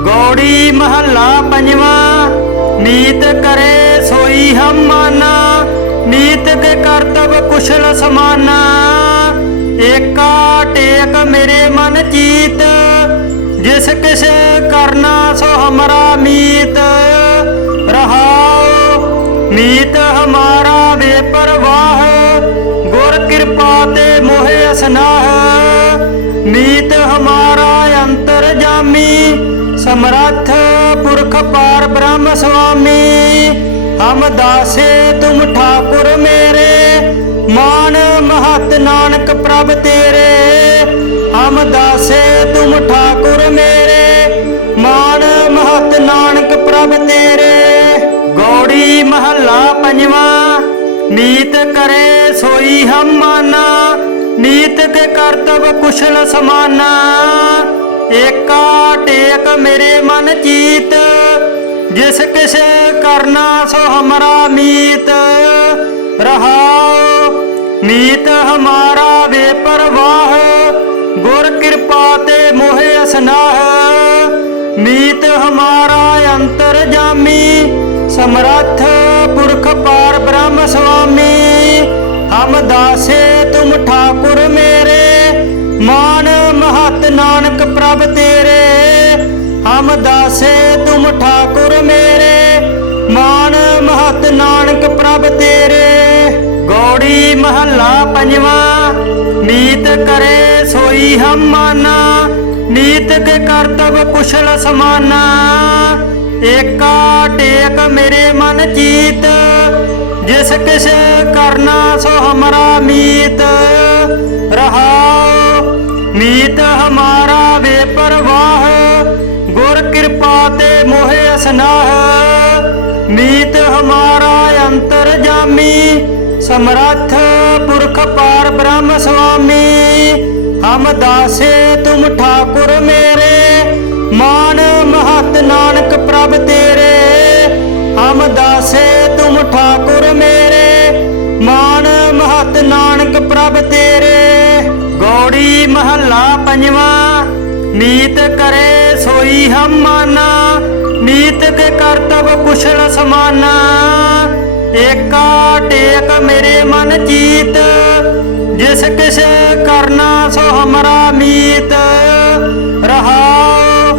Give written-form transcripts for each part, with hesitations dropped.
गौड़ी महला पंजवा। नीत करे सोई हम माना, नीत के कर्तव्य कुशल समाना। एका टेक मेरे मन चीत, जिस किस करना सो हमारा मीत। रहाओ मीत हमारा बेपरवाह, गुर कृपा ते मोहे असनाह। मीत हमारा अंतर जामी, समर्थ पुरख पार ब्रह्म स्वामी। हम दासे तुम ठाकुर मेरे, मान महत नानक प्रभ तेरे। हम दासे तुम ठाकुर मेरे, मान महत नानक प्रभ तेरे। गौड़ी महला पंजवा। नीत करे सोई हम माना, नीत के कर्तव्य कुशल समाना। एका टेक मेरे मन चीत, जिस किस करना सो हमारा मीत। रहाओ मीत हमारा बेपरवाह, गुर कृपा ते मोहे असनाह। मीत हमारा अंतर जामी, समर्थ पुरख पार ब्रह्म स्वामी। हम दासे तुम ठाकुर मेरे, मान महत नानक प्रभ तेरे। हम दासे तुम ठाकुर मेरे, मान महत नानक प्रभ तेरे। गौड़ी महला पंजवा। नीत करे सोई हम माना, नीत के कर्तव्य कुशल समाना। एका टेक मेरे मन चीत, जिस किस करना सो हमारा मीत। रहाओ मीत हमारा बेपरवाह, गुर कृपा ते मोहे असनाह। मीत हमारा अंतर जामी, समर्थ पुरख पार ब्रह्म स्वामी। हम दासे तुम ठाकुर मेरे, मान महत नानक प्रभ तेरे। हम दासे तुम ठाकुर मेरे, मान महत नानक प्रभ तेरे। गौड़ी महला पंजवा। नीत करे सोई हम माना, नीत के कर्तव्य कुशल समाना। एका टेक मेरे मन चीत, जिस किस करना सो हमारा मीत। रहाओ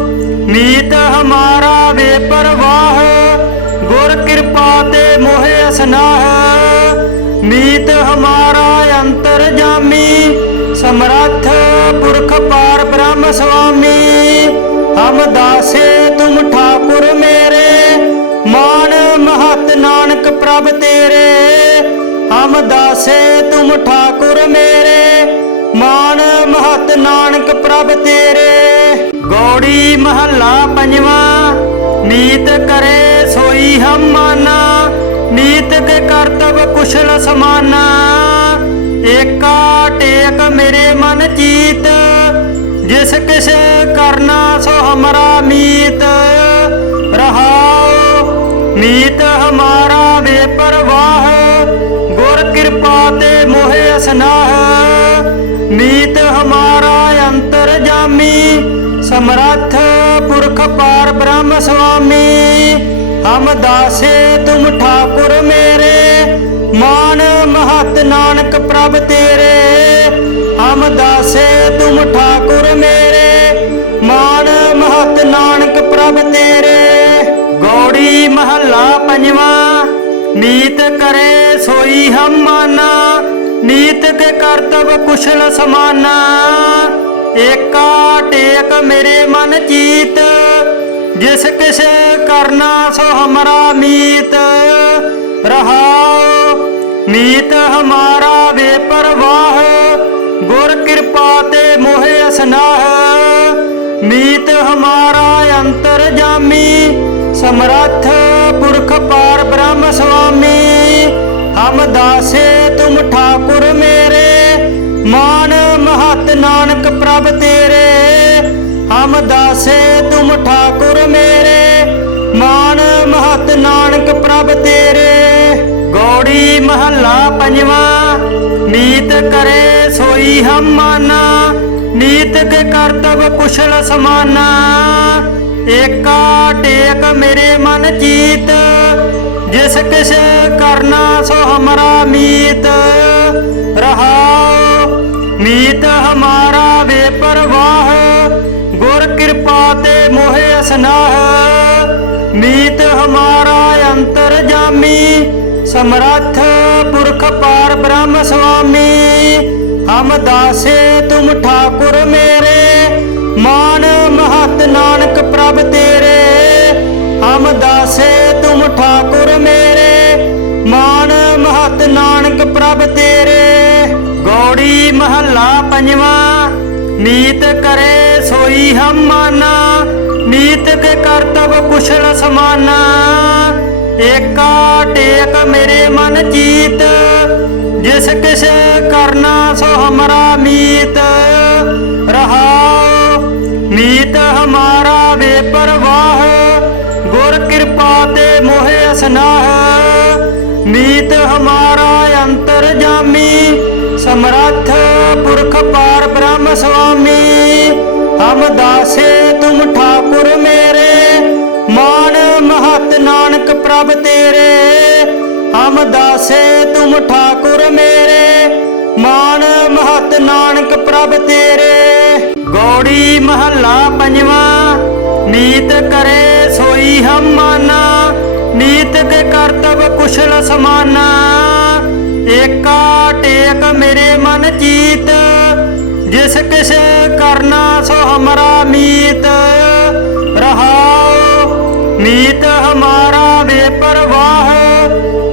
मीत हमारा बेपरवाह, गुर कृपा ते मोहे असनाह। मीत हमारा अंतर जामी, समर्थ पुरख पार ब्रह्म स्वामी। हम दासे तुम ठाकुर मेरे, मान महत नानक प्रभ तेरे। हम दासे तुम ठाकुर मेरे, मान महत नानक प्रभ तेरे। गौड़ी महला पंजवा। नीत करे सोई हम माना, नीत के कर्तव्य कुशल समाना। एका टेक मेरे मन चीत, जिस किस करना सो हमारा मीत। रहाओ मीत हमारा बेपरवाह, गुर कृपा ते मोहे असनाह। मीत हमारा अंतर जामी, समर्थ पुरख पार ब्रह्म स्वामी। हम दासे तुम ठाकुर मेरे, मान महत नानक प्रभ तेरे। हम दासे तुम ठाकुर मेरे, मान महत नानक प्रभ तेरे। गौड़ी महला पंजवा। नीत करे सोई हम माना, नीत के कर्तव्य कुशल समाना। एका टेक मेरे मन चीत, जिस किस करना सो हमारा मीत। रहाओ मीत हमारा बेपरवाह, गुर कृपा ते मोहे असनाह। मीत हमारा अंतर जामी, समर्थ पुरख पार ब्रह्म स्वामी। हम दासे तुम ठाकुर मेरे, मान महत नानक प्रभ तेरे। हम दासे तुम ठाकुर मेरे, मान महत नानक प्रभ तेरे। गौड़ी महला पंजवा। नीत करे सोई हम माना, नीत के कर्तव्य कुशल समाना। ਏਕਾ ਟੇਕ ਮੇਰੇ ਮਨ ਚੀਤ, ਜਿਸ ਕਿਸ ਕਰਨਾ ਸੋ ਹਮਾਰਾ ਮੀਤ। ਰਹਾਉ ਮੀਤ ਹਮਾਰਾ ਬੇਪਰਵਾਹ, ਗੁਰ ਕਿਰਪਾ ਤੇ ਮੋਹਿ ਅਸਨਾਹ। ਮੀਤ ਹਮਾਰਾ ਅੰਤਰ ਜਾਮੀ, समरथ पुरख पार ब्रह्म स्वामी। हम दासे तुम ठाकुर मेरे, मान महत नानक प्रभ तेरे। हम दासे तुम ठाकुर मेरे, मान महत नानक प्रभ तेरे। गौड़ी महला पंजवा, नीत करे सोई हम माना, नीत के करतब कुशल समाना। ਏਕਾ ਟੇਕ ਮੇਰੇ ਮਨ ਚੀਤ, ਜਿਸ ਕਿਸ ਕਰਨਾ ਸੋ ਹਮਾਰਾ ਮੀਤ। ਰਹਾਉ ਮੀਤ ਹਮਾਰਾ ਬੇਪਰਵਾਹ, ਗੁਰ ਕਿਰਪਾ ਤੇ ਮੋਹਿ ਅਸਨਾਹ। ਮੀਤ ਹਮਾਰਾ ਅੰਤਰ ਜਾਮੀ, ਸਮਰੱਥ ਪੁਰਖ ਪਾਰ ਬ੍ਰਹਮ ਸੁਆਮੀ। ਹਮ ਦਾਸੇ ਤੁਮ ਠਾਕੁਰ ਮੇਰੇ, मान महत नानक प्रभ तेरे। हम दासे तुम ठाकुर मेरे, मान महत नानक प्रभ तेरे। गौड़ी महला पंजवा, नीत करे सोई हम माना, नीत के करतब कुशल समाना। ਏਕਾ ਟੇਕ ਮੇਰੇ ਮਨ ਚੀਤ, ਜਿਸ ਕਿਸ ਕਰਨਾ ਸੋ ਹਮਾਰਾ ਮੀਤ। ਰਹਾਉ ਮੀਤ ਹਮਾਰਾ ਬੇਪਰਵਾਹ,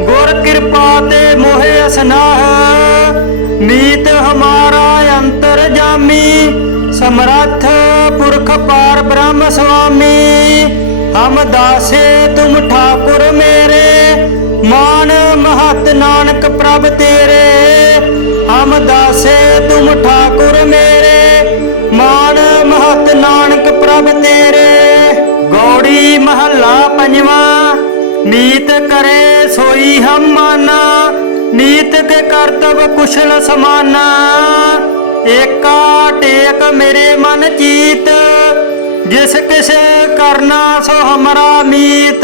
ਗੁਰ ਕਿਰਪਾ ਤੇ ਮੋਹਿ ਅਸਨਾਹ। ਮੀਤ ਹਮਾਰਾ ਅੰਤਰ ਜਾਮੀ, ਸਮਰੱਥ ਪੁਰਖ ਪਾਰ ਬ੍ਰਹਮ ਸੁਆਮੀ। ਹਮ ਦਾਸੇ ਤੁਮ ਠਾਕੁਰ ਮੇਰੇ, मान महत नानक प्रभ तेरे। हम दासे तुम ठाकुर मेरे, मान महत नानक प्रभ तेरे। गौड़ी महला पंजवा, नीत करे सोई हम माना, नीत के करतब कुशल समाना। ਏਕਾ ਟੇਕ ਮੇਰੇ ਮਨ ਚੀਤ, ਜਿਸ ਕਿਸ ਕਰਨਾ ਸੋ ਹਮਾਰਾ ਮੀਤ।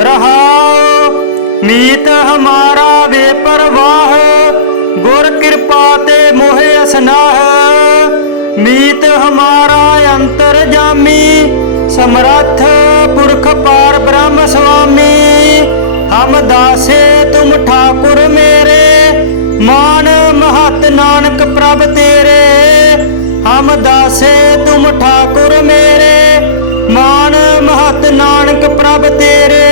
ਰਹਾਉ ਮੀਤ ਹਮਾਰਾ ਬੇਪਰਵਾਹ, ਗੁਰ ਕਿਰਪਾ ਤੇ ਮੋਹਿ ਅਸਨਾਹ। ਮੀਤ ਹਮਾਰਾ ਅੰਤਰ ਜਾਮੀ, ਸਮਰੱਥ ਪੁਰਖ ਪਾਰ ਬ੍ਰਹਮ ਸੁਆਮੀ। ਹਮ ਦਾਸੇ ਤੁਮ ਠਾਕੁਰ ਮੇਰੇ, मान महत नानक प्रभ तेरे। हम दासे तुम ठाकुर मेरे, मान महत नानक प्रभ तेरे।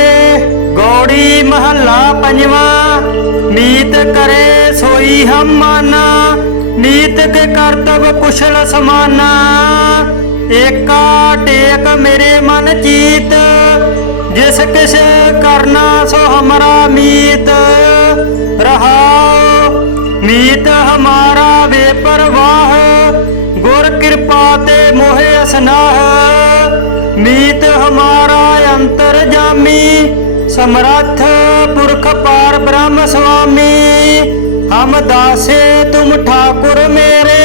गौड़ी महला पंजवा, नीत करे सोई हम माना, नीत के करतब कुशल समाना। ਏਕਾ ਟੇਕ ਮੇਰੇ ਮਨ ਚੀਤ, ਜਿਸ ਕਿਸ ਕਰਨਾ ਸੋ ਹਮਾਰਾ ਮੀਤ। ਰਹਾਉ ਮੀਤ ਹਮਾਰਾ ਬੇਪਰਵਾਹ, ਗੁਰ ਕਿਰਪਾ ਤੇ ਮੋਹਿ ਅਸਨਾਹ। ਮੀਤ ਹਮਾਰਾ ਅੰਤਰ ਜਾਮੀ, ਸਮਰੱਥ ਪੁਰਖ ਪਾਰ ਬ੍ਰਹਮ ਸੁਆਮੀ। ਹਮ ਦਾਸੇ ਤੁਮ ਠਾਕੁਰ ਮੇਰੇ,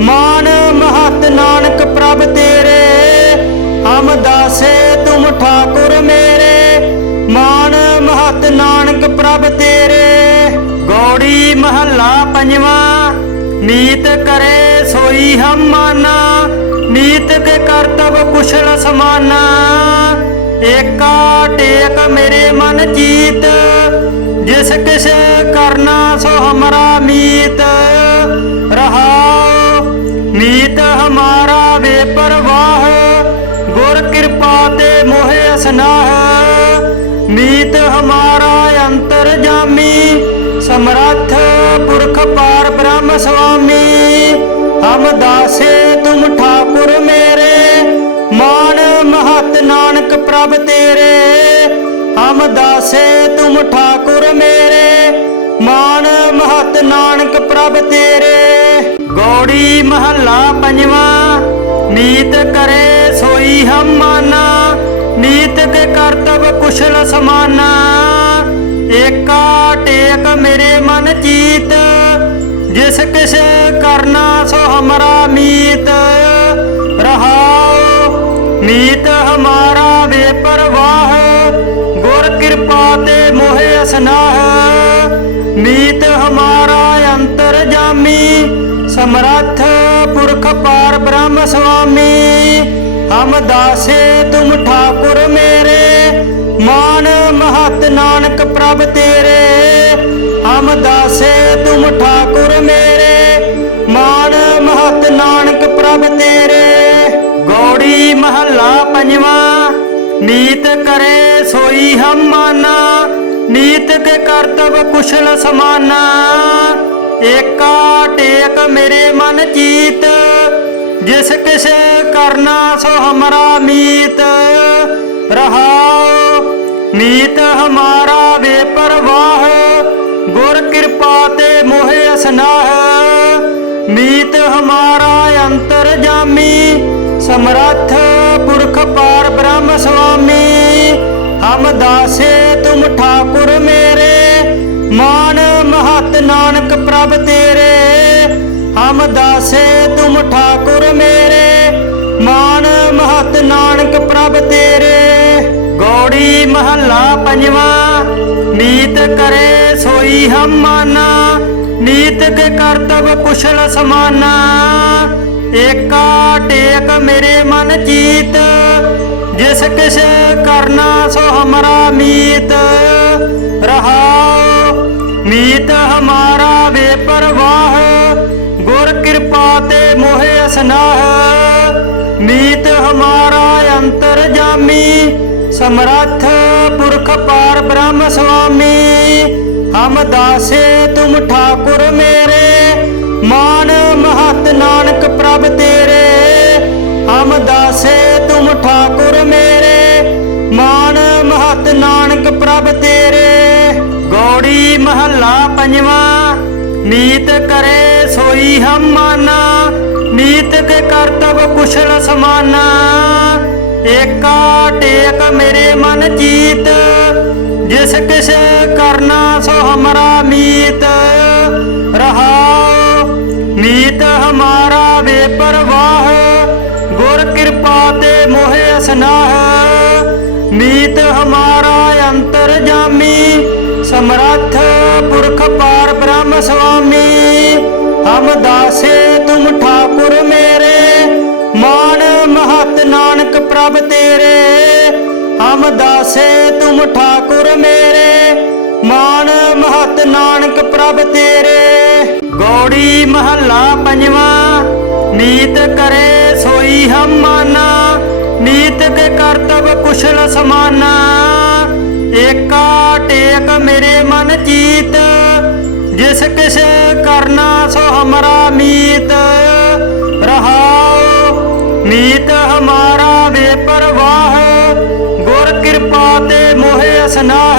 मान महत नानक प्रभ तेरे। हम दासे तुम ठाकुर मेरे, मान महत नानक प्रभ तेरे। गौड़ी महला पंजवा, नीत करे सोई हम माना, नीत के करतब कुशल समाना। ਏਕਾ ਟੇਕ ਮੇਰੇ ਮਨ ਚੀਤ, ਜਿਸ ਕਿਸ ਕਰਨਾ ਸੋ ਹਮਾਰਾ ਮੀਤ। ਰਹਾਉ ਮੀਤ ਹਮਾਰਾ ਬੇਪਰਵਾਹ, ਗੁਰ ਕਿਰਪਾ ਤੇ ਮੋਹਿ ਅਸਨਾਹ। ਮੀਤ ਹਮਾਰਾ ਅੰਤਰ ਜਾਮੀ, ਸਮਰੱਥ ਪੁਰਖ ਪਾਰ ਬ੍ਰਹਮ ਸੁਆਮੀ। ਹਮ ਦਾਸੇ ਤੁਮ ਠਾਕੁਰ ਮੇਰੇ, मान महत नानक प्रभ तेरे। हम दासे तुम ठाकुर मेरे, मान महत नानक प्रभ तेरे। गौड़ी महला पंजवा, नीत करे सोई हम माना, नीत के करतब कुशल समाना। ਏਕਾ ਟੇਕ ਮੇਰੇ ਮਨ ਚੀਤ, ਜਿਸ ਕਿਸ ਕਰਨਾ ਸੋ ਹਮਾਰਾ ਮੀਤ। ਰਹਾਉ मीत हमारा बेपरवाह गुर कृपा ते मोहे असनाह। मीत हमारा अंतरजामी समर्थ पुरख पार ब्रह्म स्वामी। हम दासे तुम ठाकुर मेरे मान महत नानक प्रभ तेरे। हम दासे तुम ठाकुर मेरे मान महत नानक प्रभ तेरे। गौड़ी महला पंजवा नीत करे सोई हम माना। नीत के कर्तव्य कुशल समाना। एका टेक मेरे मन चीत जिस किस करना सो हमारा मीत। रहाओ मीत हमारा बेपरवाह गुर कृपा ते मोहे असनाह। मीत हमारा अंतरजामी समर्थ पुरख पार ब्रह्म स्वामी। हम दासे तुम ठाकुर मेरे मान महत नानक प्रभ तेरे। हम दासे तुम ठाकुर मेरे मान महत नानक प्रभ तेरे। गौड़ी महला पंजवा नीत करे सोई हम माना। नीत के कर्तव्य कुशल समाना। एका टेक मेरे मन चीत जिस किस करना सो हमारा मीत। रहाओ मीत हमारा बेपरवाह गुर कृपा ते मोहे असनाह। मीत हमारा अंतरजामी समर्थ पुरख पार ब्रह्म स्वामी। हम दासे तुम ठाकुर मेरे मान महत नानक प्रभ तेरे। हम दासे तुम ठाकुर मेरे मान महत नानक प्रभ तेरे। गौड़ी महला पंजवा नीत करे सोई हम माना। नीत के कर्तव्य कुशल समाना। एका टेक मेरे मन चीत जिस किस करना सो हमारा मीत। रहाओ मीत हमारा बेपरवाह गुर कृपा ते मोहे असनाह। मीत हमारा अंतरजामी समर्थ पुरख पार ब्रह्म स्वामी। हम दासे तुम ठाकुर मेरे मान महत नानक प्रभ तेरे। हम दासे तुम ठाकुर मेरे मान महत नानक प्रभ तेरे। गौड़ी महला पंजवा नीत करे सोई हम माना। नीत के कर्तव्य कुशल समाना। एका टेक मेरे मन चीत जिस किस करना सो हमारा मीत। रहाओ मीत हमारा बेपरवाह गुर कृपा ते मोहे असनाह।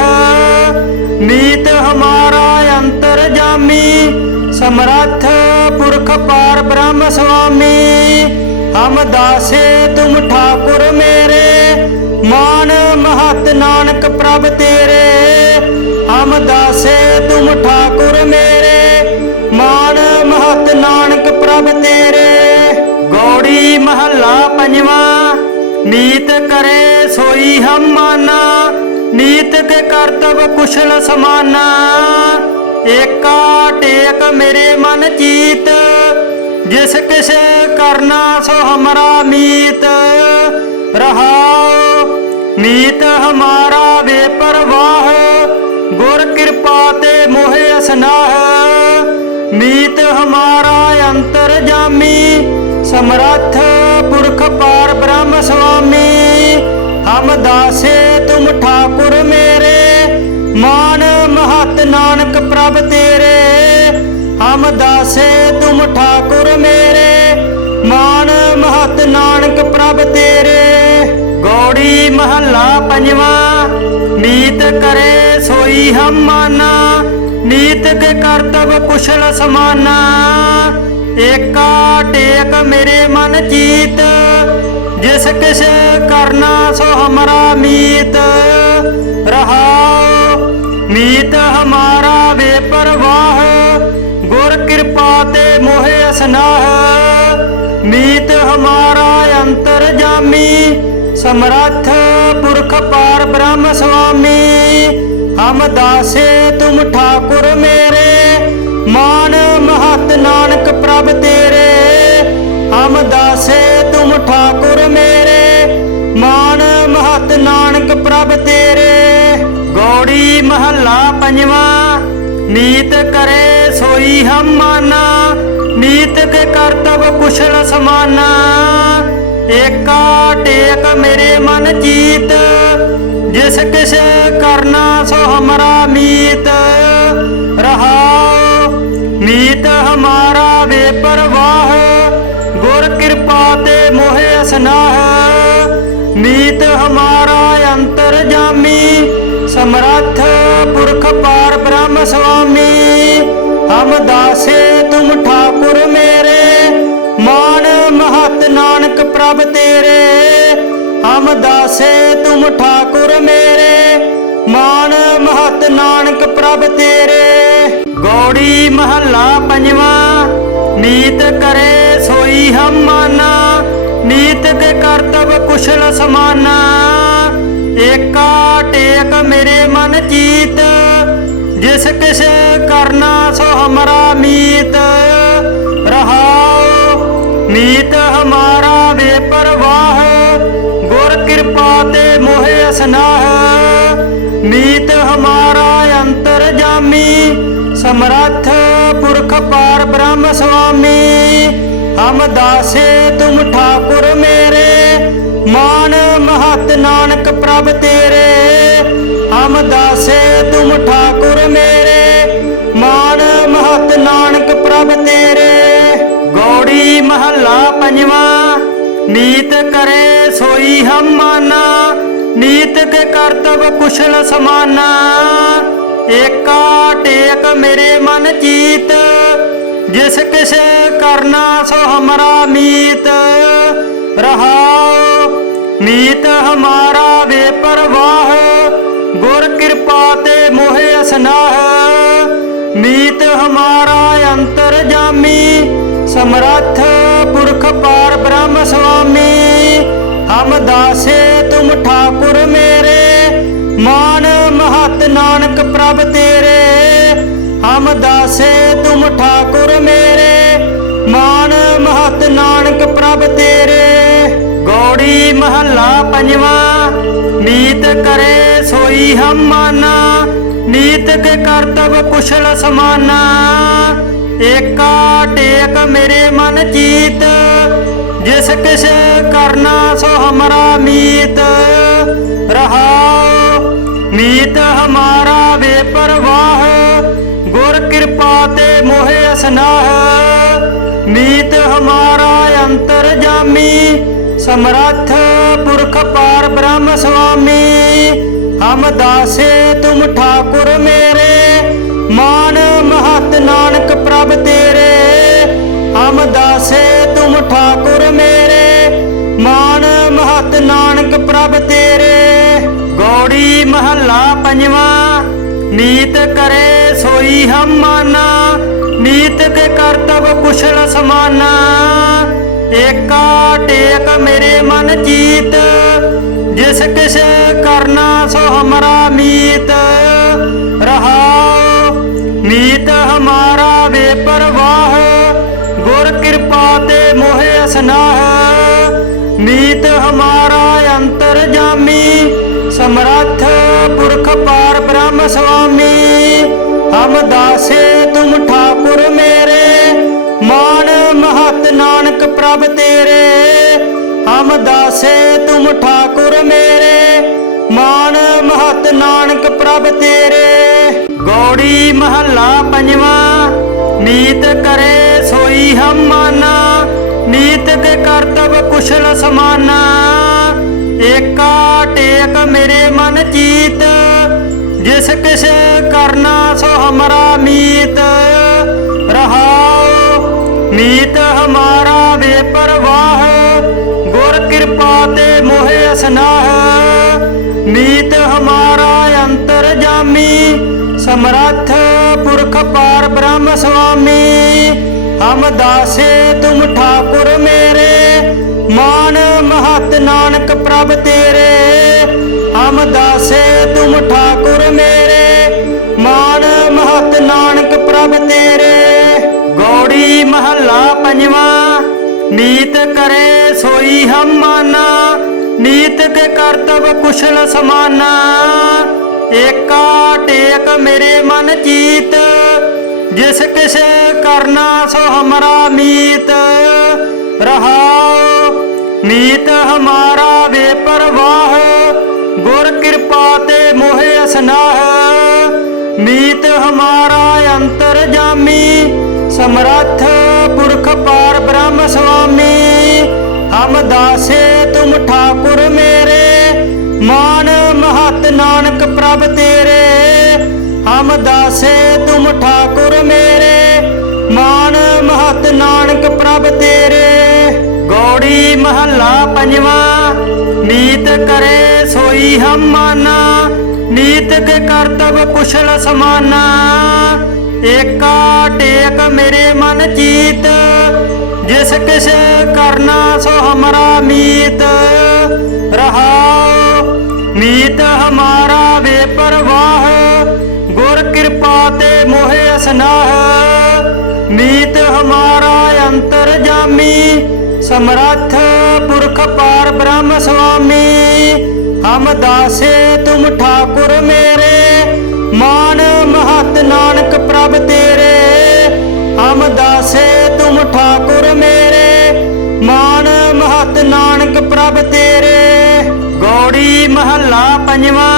मीत हमारा अंतरजामी समर्थ पुरख पार ब्रह्म स्वामी। हम दासे तुम ठाकुर मेरे मान महत नानक प्रभ तेरे। हम दासे तुम ठाकुर मेरे मान महत नानक प्रभ तेरे। गौड़ी महला पंजवा नीत करे सोई हम माना। नीत के कर्तव्य कुशल समाना। एका टेक मेरे मन चीत जिस किस करना सो हमारा मीत। रहाओ मीत हमारा बेपरवाह गुर कृपा ते मोहे असनाह। मीत हमारा अंतरजामी समर्थ पुरख पार ब्रह्म स्वामी। हम दासे तुम ठाकुर मेरे मान महत नानक प्रभ तेरे। हम दासे तुम ठाकुर मेरे मान महत नानक प्रभ तेरे। गौड़ी महला पंजवा नीत करे सोई हम माना। नीत के कर्तव्य कुशल समाना। एका टेक मेरे मन चीत जिस किस करना सो हमारा मीत। रहाओ मीत हमारा बेपरवाह गुर कृपा ते मोहे असनाह। मीत हमारा अंतरजामी समर्थ पुरख पार ब्रह्म स्वामी। हम दासे तुम ठाकुर मेरे, मान महत नानक प्रभ तेरे। हम दासे तुम ठाकुर मेरे, मान महत नानक प्रभ तेरे। गौड़ी महला पंजवा। नीत करे सोई हम माना, नीत के करतब कुशल समाना। एका टेक मेरे मन जीत, जिस किस करना सो हमारा मीत। रहाओ मीत हमारा बेपरवाह, गुर कृपा ते मोहे स्नाह। मीत हमारा अंतर जामी, समर्थ पुरख पार ब्रह्म स्वामी। हम दासे तुम ठाकुर मेरे, मान महत नानक प्रभ तेरे। हम दासे तुम ठाकुर मेरे, मान महत नानक प्रभ तेरे। गौड़ी महला पंजवा। नीत करे सोई हम माना, नीत के करतब कुशल समाना। एका टेक मेरे मन जीत, जिस किस करना सो हमारा मीत। रहाओ मीत हमारा बेपरवाह, गुर कृपा ते मोहे स्नाह। मीत हमारा अंतर जामी, समर्थ पुरख पार ब्रह्म स्वामी। हम दासे तुम ठाकुर मेरे, मान महत नानक प्रभ तेरे। हम दासे तुम ठाकुर मेरे, मान महत नानक प्रभ तेरे। गौड़ी महला पंजवा। नीत करे सोई हम माना, नीत के करतब कुशल समाना। एका टेक मेरे मन जीत, जिस किस करना सो हमारा मीत। रहाओ मीत हमारा बेपरवाह, गुर कृपा ते मोहे स्नाह। मीत हमारा अंतर जामी, समर्थ पुरख पार ब्रह्म स्वामी। हम दासे तुम ठाकुर मेरे, मान महत नानक प्रभ तेरे। हम दासे तुम ठाकुर मेरे, मान महत नानक प्रभ तेरे। गौड़ी महला पंजवा। नीत करे सोई हम माना, नीत के करतब कुशल समाना। एका टेक मेरे मन जीत, जिस किस करना सो हमारा मीत। रहाओ मीत हमारा बेपरवाह, गुर कृपा ते मोहे स्नाह। मीत हमारा अंतर जामी, समर्थ पुरख पार ब्रह्म स्वामी। हम दासे तुम ठाकुर मेरे, मान महत नानक प्रभ तेरे। हम दासे तुम ठाकुर मेरे, मान महत नानक प्रभ तेरे। गौड़ी महला पंजवा। नीत करे सोई हम माना, नीत के करतब कुशल समाना। एका टेक मेरे मन जीत, जिस किस करना सो हमारा मीत। रहाओ मीत हमारा बेपरवाह, गुर कृपा ते मोहे स्नाह। मीत हमारा अंतर जामी, समर्थ पुरख पार ब्रह्म स्वामी। हम दासे तुम ठाकुर मेरे, मान महत नानक प्रभ तेरे। हम दासे तुम ठाकुर मेरे, मान महत नानक प्रभ तेरे। गौड़ी महला पंजवा। नीत करे सोई हम माना, नीत के करतब कुशल समाना। एका टेक मेरे मन जीत, जिस किस करना सो हमारा मीत। रहाओ मीत हमारा बेपरवाह, गुर कृपा ते मोहे स्नाह। मीत हमारा अंतर जामी, समर्थ पुरख पार ब्रह्म स्वामी। हम दासे तुम ठाकुर मेरे, मान महत नानक प्रभ तेरे, हम दासे तुम ठाकुर मेरे, मान महत नानक प्रभ तेरे। गौड़ी महला पंजवा। नीत करे सोई हम माना, नीत के कर्तव्य कुशल समाना, एका टेक मेरे मन चीत, जिस किस करना सो हमारा मीत। रहाओ मीत हमारा वे परवाह, गुर कृपा ते मोहे असनाह, मीत हमारा अंतर जामी, समर्थ पुरख पार ब्रह्म स्वामी। हम दासे तुम ठाकुर मेरे, मान महत नानक प्रभ तेरे, हम दासे तुम ठाकुर मेरे, मान महत नानक प्रभ तेरे। गौड़ी महला पंजवा। नीत करे सोई हम माना, नीत के कर्तव्य कुशल समाना, एका टेक मेरे मन चीत, जिस किस करना सो हमारा मीत। रहाओ मीत हमारा वे परवाह, गुर कृपा ते मोहे असनाह, मीत हमारा अंतर जामी, समर्थ पुरख पार ब्रह्म स्वामी। हम दासे तुम ठाकुर मेरे, मान महत नानक प्रभ तेरे, हम दासे तुम ठाकुर मेरे, मान महत नानक प्रभ तेरे। गौड़ी महला पंजवा।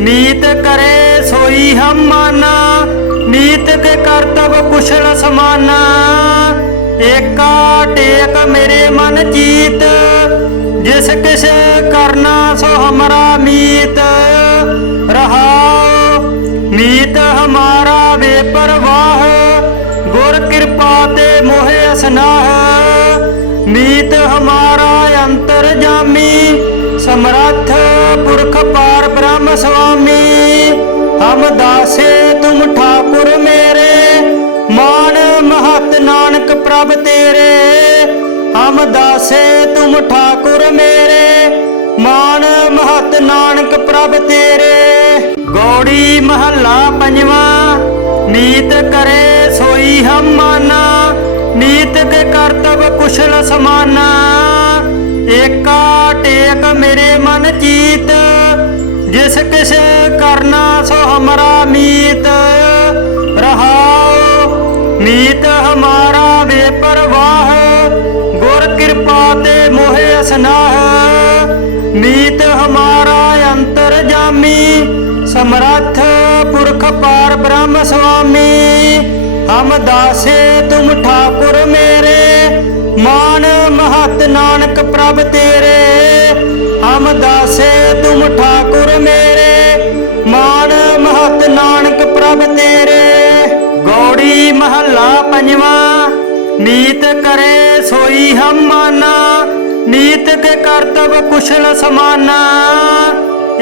नीत करे सोई हम माना, नीत के कर्तव्य कुशल समाना, एका टेक मेरे मन चीत, जिस किस करना सो हमारा मीत। रहाओ मीत हमारा वे परवाह, गुर कृपा ते मोहे असनाह, मीत हमारा अंतर जामी, समर्थ पुरख पार ब्रह्म स्वामी। हम दासे तुम ठाकुर मेरे, मान महत नानक प्रभ तेरे, हम दासे तुम ठाकुर मेरे, मान महत नानक प्रभ तेरे। गौड़ी महला पंजवा। नीत करे सोई हम माना, नीत के कर्तव्य कुशल समाना, एका टेक मेरे मन चीत, जिस किस करना सो हमारा मीत। रहाओ मीत हमारा वे परवाह, गुर कृपा ते मोहे असनाह, मीत हमारा अंतर जामी, समर्थ पुरख पार ब्रह्म स्वामी। हम दासे तुम ठाकुर मेरे, मान महत नानक प्रभ तेरे, हम दासे तुम ठाकुर मेरे, मान महत नानक प्रभ तेरे। गौड़ी महला पंजवा। नीत करे सोई हम माना, नीत के कर्तव्य कुशल समाना,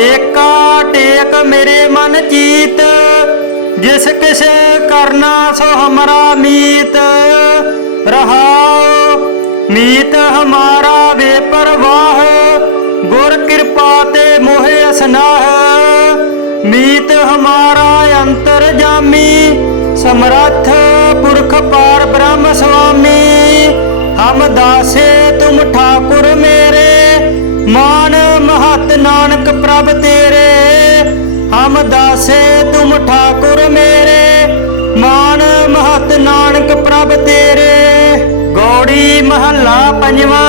एका टेक मेरे मन चीत, जिस किस करना सो हमारा मीत। रहाओ मीत हमारा वे परवाह, गुर कृपा ते मोहे असनाह, मीत हमारा अंतर जामी, समर्थ पुरख पार ब्रह्म स्वामी। हम दासे तुम ठाकुर मेरे, मान महत नानक प्रभ तेरे, हम दासे तुम ठाकुर मेरे, मान महत नानक प्रभ तेरे। गौड़ी महला पंजवा।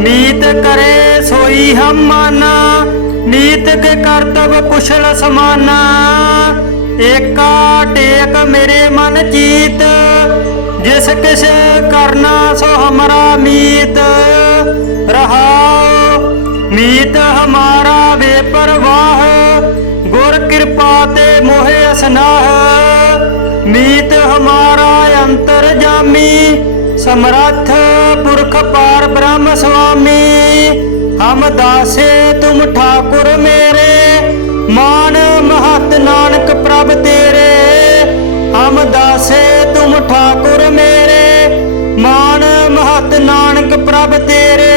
नीत करे सोई हम माना, नीत के कर्तव्य कुशल समाना, एका टेक मेरे मन चीत, जिस किस करना सो हमारा मीत। रहाओ मीत हमारा वे परवाह, गुर कृपा ते मोहे असनाह, मीत हमारा अंतर जामी, समर्थ पुरख पार ब्रह्म स्वामी। हम दासे तुम ठाकुर मेरे, मान महत नानक प्रभ तेरे, हम दासे तुम ठाकुर मेरे, मान महत नानक प्रभ तेरे।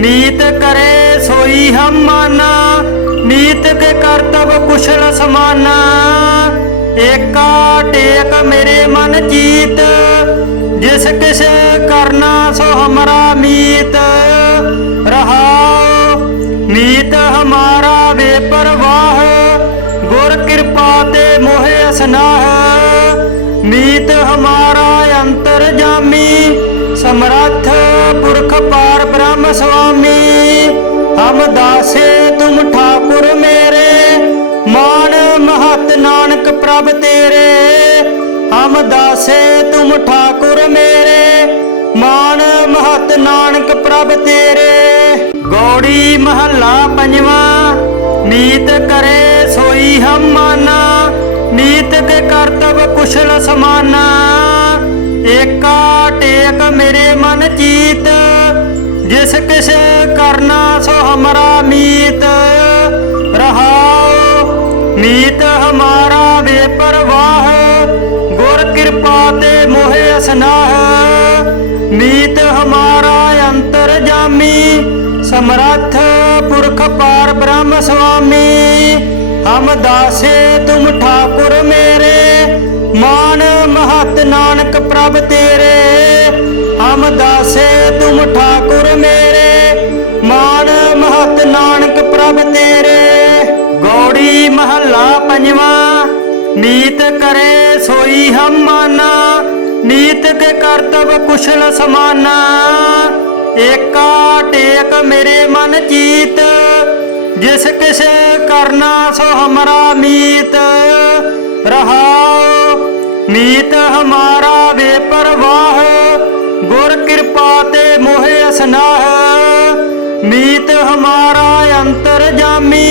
नीत करे सोई हम माना, नीत के करतब कुशल समाना। एका टेक मेरे मन चीत, जिस किस करना सो हमारा मीत। रहाओ मीत हमारा बेपरवाह, गुर कृपा ते मोहे स्नाह। मीत हमारा अंतर जामी, समर्थ पुरख पार ब्रह्म स्वामी। हम दासे तुम ठाकुर मेरे, मान महत नानक प्रभ तेरे। हम दासे तुम ठाकुर मेरे, मान महत नानक प्रभ तेरे। गौड़ी महला पंजवा। नीत करे सोई हम माना, नीत के करतब कुशल समाना। एका टेक मेरे मन चीत, जिस किस करना सो हमारा मीत। रहाओ मीत हमारा बेपरवाह, गुर कृपा ते मोहे स्नाह। मीत हमारा अंतर जामी, समर्थ पुरख पार ब्रह्म स्वामी। हम दासे तुम ठाकुर मेरे, मान महत नानक प्रभ तेरे। हम दासे तुम ठाकुर मेरे, मान महत नानक प्रभ तेरे। गौड़ी महला पंजवा। नीत करे सोई हम माना, नीत के करतब कुशल समाना। एका टेक मेरे मन चीत, जिस किस करना सो हमारा मीत। रहाओ मीत हमारा बेपरवाह, गुर कृपा ते मोहे स्नाह। मीत हमारा अंतर जामी,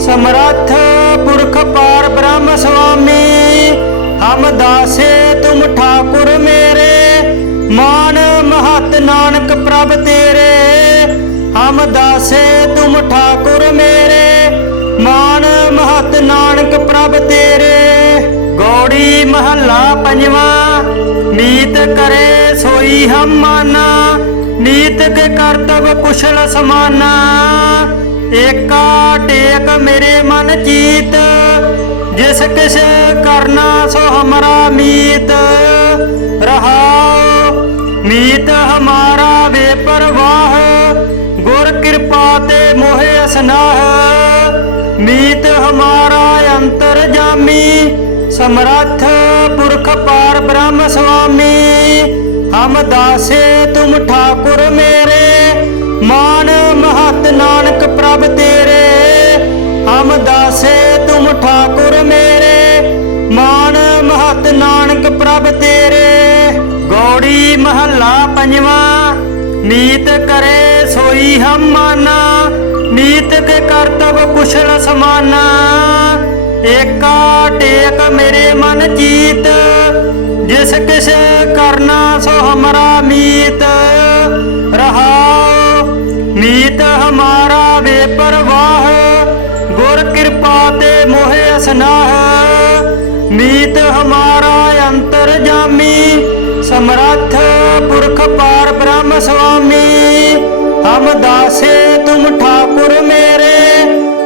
समर्थ पुरख पार ब्रह्म स्वामी। हम दासे तुम ठाकुर मेरे, मान महत नानक प्रभ तेरे। हम दासे तुम ठाकुर मेरे, मान महत नानक प्रभ तेरे। गौड़ी महला पंजवा। नीत करे सोई हम माना, नीत के करतब कुशल समाना। एका टेक मेरे मन चीत, जिस किस करना सो हमारा मीत। रहाओ मीत हमारा बेपरवाह, गुर कृपा ते मोहे स्नाह। मीत हमारा अंतर जामी, समर्थ पुरख पार ब्रह्म स्वामी। हम दासे तुम ठाकुर मेरे, मान महत नानक प्रभ तेरे। हम दासे तुम ठाकुर मेरे, मान महत नानक प्रभ तेरे। गौड़ी महला पंजवा। नीत करे सोई हम माना, नीत के करतब कुशल समाना। एका टेक मेरे मन चीत, जिस किस करना सो हमारा मीत। रहाओ मीत हमारा बेपरवाह, गुर कृपा ते मोहे स्नाह। मीत हमारा अंतर जामी, समर्थ पुरख पार ब्रह्म स्वामी। हम दासे तुम ठाकुर मेरे,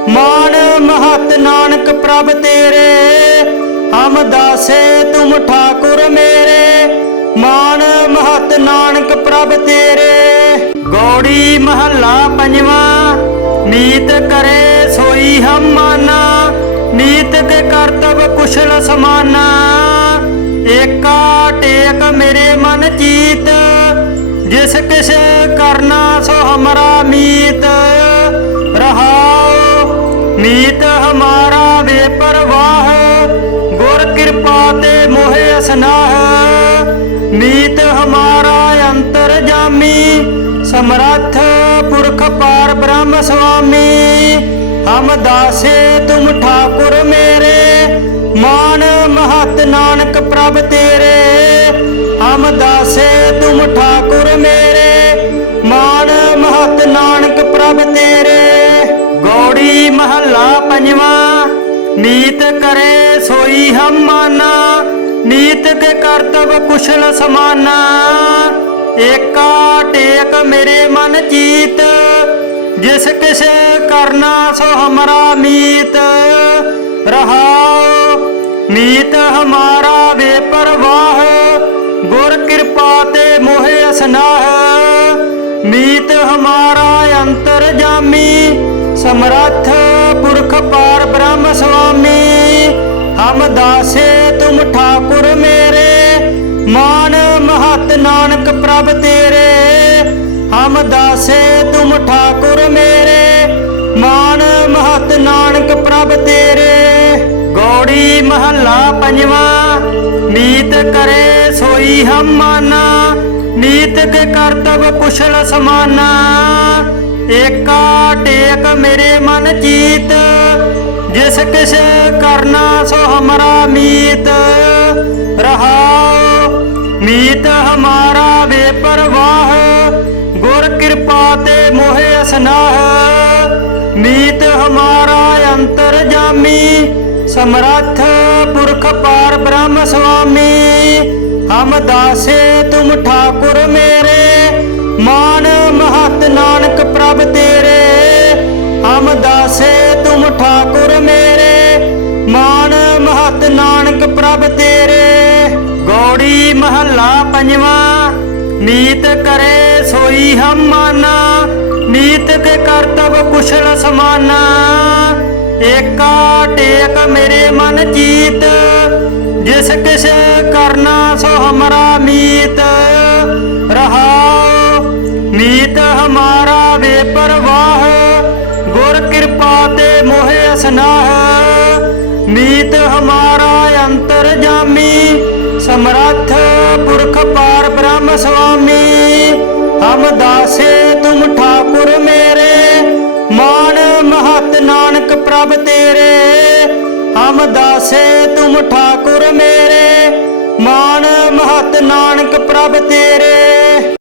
मान महत नानक प्रभ तेरे। हम दासे तुम ठाकुर मेरे, मान महत नानक प्रभ तेरे। गौड़ी महला पंजवा। नीत करे सोई हम माना, नीत के करतब कुशल समाना। एका टेक मेरे मन चीत, जिस किस करना सो हमारा मीत। रहाओ मीत हमारा बेपरवाह, गुर कृपा ते मोहे स्नाह। मीत हमारा अंतर जामी, समर्थ पुरख पार ब्रह्म स्वामी। हम दासे तुम ठाकुर मेरे, मान महत नानक प्रभ तेरे। हम दासे तुम ठाकुर मेरे, मान महत नानक प्रभ तेरे। गौड़ी महला पंजवा। नीत करे सोई हम माना, नीत के करतब कुशल समाना। एका टेक मेरे मन चीत, जिस किस करना सो हमारा मीत रहाओ। मीत हमारा वे परवाह गुर कृपा ते मोहे असनाह। मीत हमारा अंतर जामी समर्थ पुरख पार ब्रह्म स्वामी। हम दासे तुम ठाकुर मेरे मान महत नानक प्रभ तेरे। हम दासे तुम ठाकुर मेरे मान महत नानक प्रभ तेरे। गौड़ी महला पंजवा। नीत करे सोई हम माना नीत के कर्तव्य कुशल समाना। एका टेक मेरे मन चीत जिस किस करना सो हमारा मीत रहाओ। मीत हमारा वे परवाह गुर कृपा ते मोहे असनाह। मीत हमारा अंतर जामी समर्थ पुरख पार ब्रह्म स्वामी। हम दासे तुम ठाकुर मेरे मान महत नानक प्रभ तेरे। हम दासे तुम ठाकुर मेरे मान महत नानक प्रभ तेरे। गौड़ी महला पंजवा। नीत करे सोई हम माना नीत के कर्तव्य कुशल समाना। एका टेक मेरे मन चीत जिस किस करना सो हमारा मीत रहाओ। मीत हमारा वे परवाह गुर कृपा ते मोहे असनाह। मीत हमारा अंतर जामी समर्थ पुरख पार ब्रह्म स्वामी। हम दासे तुम ठाकुर मेरे मान महत नानक प्रभ तेरे। हम दासे तुम ठाकुर